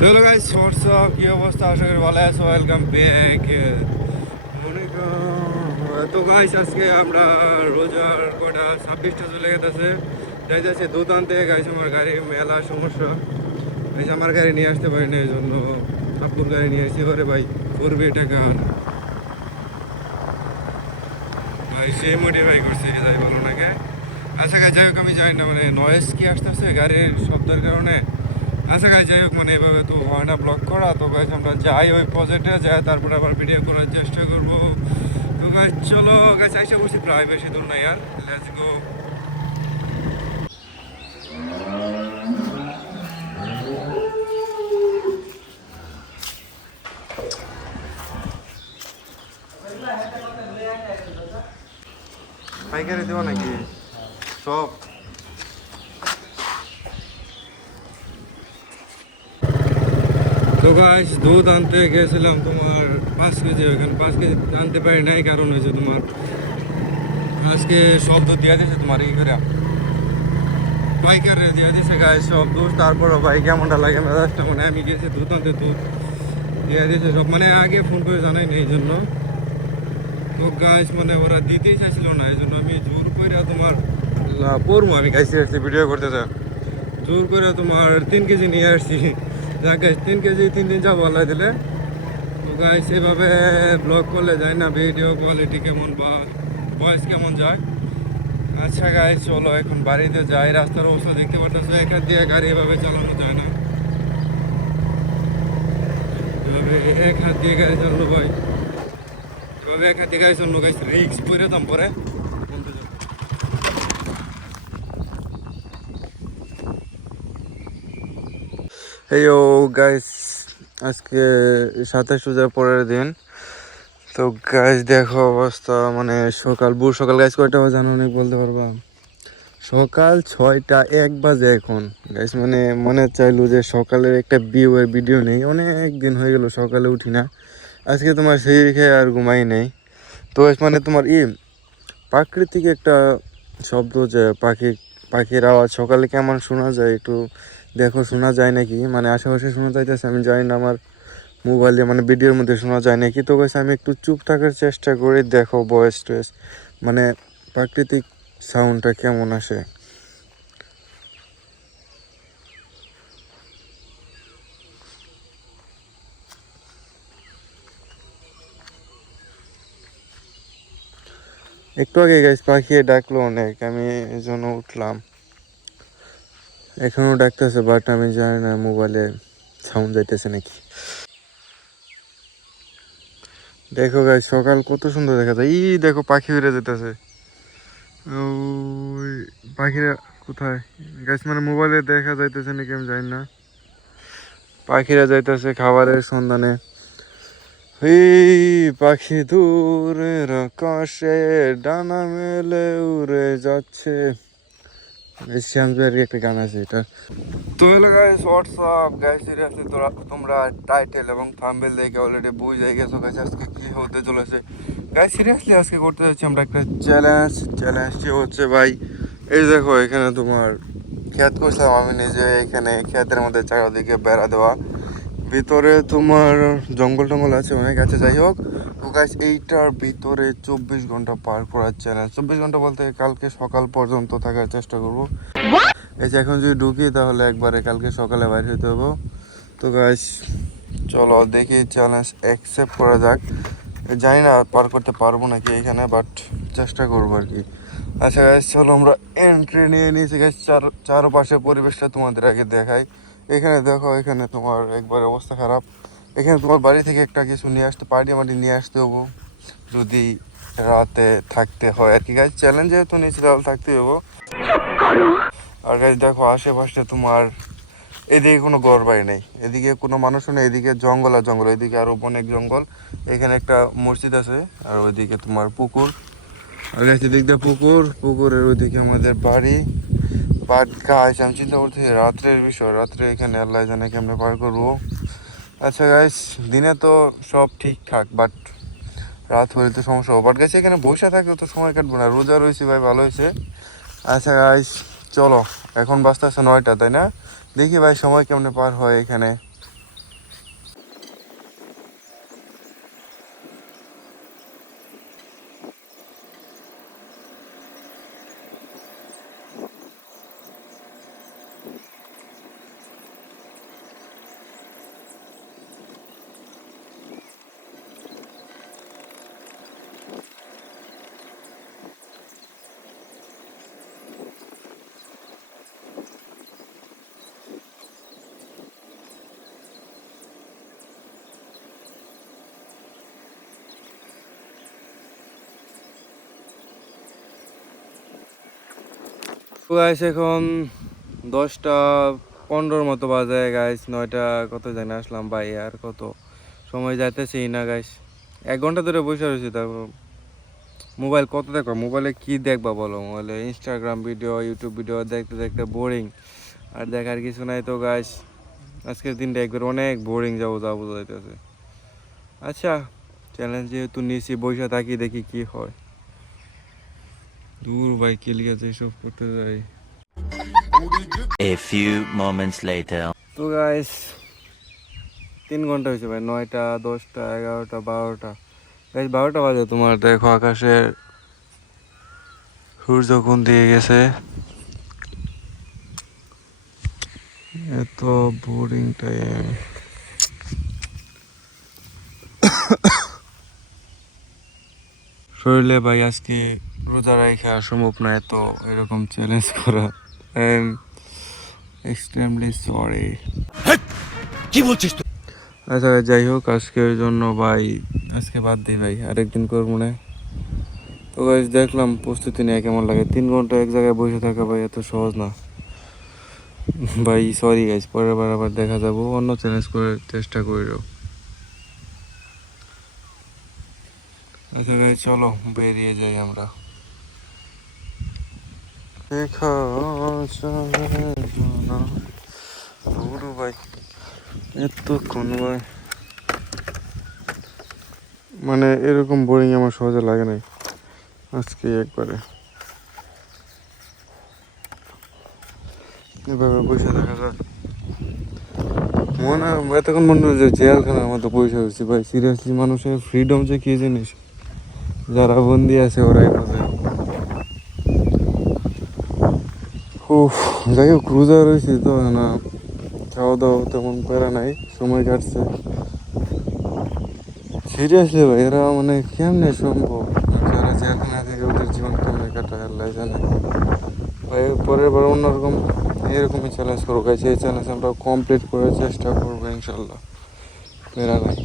চলো guys, WhatsApp, কি অবস্থা? আশা করি ভালো আছো। Welcome back. তো গাইস, আজকে আমরা রোজার কটা 26টা চলে গেছে, যাইতেছে দুধ আনতে। গাইস আমার গাড়ি মেলা সমস্যা, গাইস আমার গাড়ি নিয়ে আসতে পারি না, এই জন্য আপুর গাড়ি নিয়ে আসতে পারে। ভাই করবে এটা গান ভাই, সে মডিফাই করছে, যাই ভালো লাগে। আচ্ছা গাইস, যাই হোক, আমি জানি না মানে নয়েজ কি আসতেছে গাড়ির শব্দের কারণে। আচ্ছা গাইস, যাই হোক, মানে এভাবে তো হয় না ব্লগ করা। তো গাইস আমরা যাই ওই প্রজেক্টে যাই, তারপরে আবার ভিডিও করার চেষ্টা করবো। তো গাইস চলো গাইস, আইসা বসি, প্রায় বেশি দূর না ইয়ার, লেটস গো। পাইকারি দেবো নাকি সব? তো গাইস, দুধ আনতে গেছিলাম তোমার 5 কেজি, ওখানে 5 কেজি আনতে পারি নাই, কারণ হয়েছে তোমার আজকে সব দুধ দিয়ে দিয়েছে তোমার ই করে, পাইকারে দিয়ে দিয়েছে গাইস সব দুধ। তারপরও ভাই কেমনটা লাগে মেজাজটা, মানে আমি গেছি দুধ আনতে, দুধ দিয়ে দিয়েছে সব, মানে আগে ফোন করে জানাই না এই জন্য। তো গাইস মানে ওরা দিতেই চাইছিল না, এই জন্য আমি জোর করে তোমার পড়বো, আমি গাইছি আসছি ভিডিও করতে চাই, জোর করে তোমার 3 কেজি নিয়ে আসছি। যাক গাইস, 3 কেজি 3 দিন যা বলা দিলে। তো গাইস এভাবে ব্লগ করলে যায় না, ভিডিও কোয়ালিটি কেমন বা ভয়েস কেমন যায়। আচ্ছা গাইস চলো এখন বাড়িতে যাই। রাস্তার অবস্থা দেখতে পারতেছো, এখান দিয়ে গাড়ি এভাবে চালানো যায় না, এভাবে এক হাত দিয়ে গাড়ি চালানো ভাই, এভাবে এক হাত দিয়ে গাড়ি চালানো গাইস, রিক্স করে দাম পরে। হেও গাইস, আজকে 27 রোজার পরের দিন। তো গাইস দেখো অবস্থা, মানে সকাল সকাল গাইস কয়টা বাজে জানো অনেক বলতে পারবা? সকাল 6টা 1 বাজে এখন গাইস। মানে মনে চাইলো যে সকালের একটা ভিডিও নেই, অনেক দিন হয়ে গেল সকালে উঠি না। আজকে তোমার সেই খেয়ে আর ঘুমাই নেই। তো guys, মানে তোমার প্রাকৃতিক একটা শব্দ, যে পাখির আওয়াজ সকালে কেমন শোনা যায় একটু দেখো, শোনা যায় নাকি, মানে আশেপাশে শোনা যাইতেছে, আমি জানি না আমার মোবাইলে মানে ভিডিওর মধ্যে শোনা যায় নাকি। তো গাইস আমি একটু চুপ থাকার চেষ্টা করি, দেখো ভয়েস টয়েস মানে প্রাকৃতিক সাউন্ডটা কেমন আসে। একটু আগে গাইস পাখি ডাকলো অনেক, আমি এই জন্য উঠলাম। এখনো ডাকতেছে, বাট আমি জানি না মোবাইলে সাউন্ড যাইতেছে নাকি। দেখো গাইস সকাল কত সুন্দর দেখা যায়, দেখো পাখি উড়ে যেতেছে। ওই পাখিরা কোথায় গাইস, মানে মোবাইলে দেখা যাইতেছে নাকি আমি জানি না। পাখিরা যাইতেছে খাবারের সন্ধানে। পাখি দূরের আকাশে ডানা মেলে উড়ে যাচ্ছে, শ্যামসুয়ার একটা গান আছে এটা। তো হলো গাইস হোয়াটসঅ্যাপ, গাইস সিরিয়াসলি তোমরা টাইটেল এবং থাম্বনেল দেখে অলরেডি বুঝে গেছো গাইস আজকে কি হতে চলেছে। গাইস সিরিয়াসলি আজকে করতে যাচ্ছি আমরা একটা চ্যালেঞ্জটি হচ্ছে ভাই, এই দেখো এখানে তোমার ক্ষেত করছিলাম আমি নিজে, এখানে ক্ষেতের মধ্যে চারিদিকে বেড়া দেওয়া, ভিতরে তোমার জঙ্গল টঙ্গল আছে অনেক আছে, যাই হোক। তো গাইস এইটার ভিতরে 24 ঘন্টা পার করার চ্যালেঞ্জ, 24 ঘন্টা বলতে কালকে সকাল পর্যন্ত থাকার চেষ্টা করবো। এই যে এখন যদি ঢুকি তাহলে একবারে কালকে সকালে বাইরে হতে হবো। তো গাইস চলো দেখি চ্যালেঞ্জ অ্যাকসেপ্ট করা যাক। জানি না পার করতে পারবো নাকি এখানে, বাট চেষ্টা করবো আর কি। আচ্ছা গাইস চলো আমরা এন্ট্রি নিয়ে নিয়েছি গাইস, চারপাশে পরিবেশটা তোমাদের আগে দেখাই। এখানে দেখো, এখানে তোমার একবার অবস্থা খারাপ। এখানে তোমার বাড়ি থেকে একটা কিছু নিয়ে আসতে, পার্টি মাটি নিয়ে আসতে হবো যদি রাতে থাকতে হয় আর কি। গাইস চ্যালেঞ্জ যেহেতু নিয়েছি তাহলে থাকতে হবো। আর গাইস দেখো আশেপাশে তোমার এদিকে কোনো ঘর বাড়ি নেই, এদিকে কোনো মানুষও নেই, এদিকে জঙ্গল আর জঙ্গল, এদিকে আরো অনেক জঙ্গল। এখানে একটা মসজিদ আছে, আর ওইদিকে তোমার পুকুর, আর গাইস এদিক দিয়ে পুকুরের ওইদিকে আমাদের বাড়ি। বাট গাইস আমি চিন্তা করছি রাত্রের বিষয়, রাত্রে এখানে আল্লাহ জানে কেমনে পার করবো। আচ্ছা গাইস দিনে তো সব ঠিকঠাক, বাট রাত হলে তো সমস্যা হবে। বাট গাইস এখানে বসে থাকলে তো সময় কাটবো না, রোজা রয়েছে ভাই, ভালো হয়েছে। আচ্ছা গাইস চলো এখন বাজতেছে 9টা, তাই না? দেখি ভাই সময় কেমনে পার হয় এখানে। গাইস এখন 10টা 15 মতো বাজে গাইস। 9টা কত জানি আসলাম ভাই, আর কত সময় যাইতেছেই না গাইস। 1 ঘন্টা ধরে বসে রয়েছি, তারপর মোবাইল কত দেখবা, মোবাইলে কি দেখবা বলো? মোবাইলে ইনস্টাগ্রাম ভিডিও, ইউটিউব ভিডিও দেখতে দেখতে বোরিং, আর দেখার কিছু নাই। তো গাইস আজকের দিনটা একবার অনেক বোরিং যাবো যাইতেছে। আচ্ছা, চ্যালেঞ্জ যেহেতু নিয়েছি, বসে থাকি, দেখি কি হয়। দূর ভাই, কে লিখেছে এসব করতে যাই। A few moments later. তো গাইস 3 ঘন্টা হয়েছে ভাই, 9টা 10টা 11টা 12টা গাইস, 12টা বাজে। তোমার দেখো আকাশের সূর্য কোন দিয়ে গেছে। এত বোরিং টাইম। শরীরে ভাই আজকে রোজা রাখা সম্ভব না, এত এরকম চ্যালেঞ্জ করা। I am extremely sorry. কি বলছিস তুই? আচ্ছা যাই হোক, আজকের জন্য ভাই আজকে বাদ দিই ভাই, আরেকদিন করবো না। তো গাইস দেখলাম প্রস্তুতি নিয়ে কেমন লাগে। 3 ঘন্টা এক জায়গায় বসে থাকা ভাই এত সহজ না ভাই। সরি গাইস, পরের বার আবার দেখা যাবো, অন্য চ্যালেঞ্জ করে চেষ্টা করিও। আচ্ছা গাইস চলো বেরিয়ে যাই আমরা। ভাই এতক্ষণ ভাই, মানে এরকম বোরিং আমার সহজে লাগে নাই আজকে একবারে। এভাবে বসে থাকা যাক, মনে এতক্ষণ মনে হয় যে জেলখানার মতো বসে হয়েছি ভাই। সিরিয়াসলি মানুষের ফ্রিডম যে কি জিনিস, যারা বন্দি আছে ওরাই বোঝে। উফ, যাই হোক রোজা রয়েছি তো না, খাওয়া দাওয়া তেমন প্যারা নাই, সময় কাটছে। সিরিয়াসলি ভাই এরা মানে কেমনে সম্ভব, যারা জেলখানা থেকে ওদের জীবন কেমনে কাটায় আল্লাহ জানে ভাই। পরের বার অন্যরকম এরকমই চ্যালেঞ্জ করবো গাইছে। এই চ্যালেঞ্জ আমরা কমপ্লিট করার চেষ্টা করবো ইনশাল্লাহ, প্যারা নাই।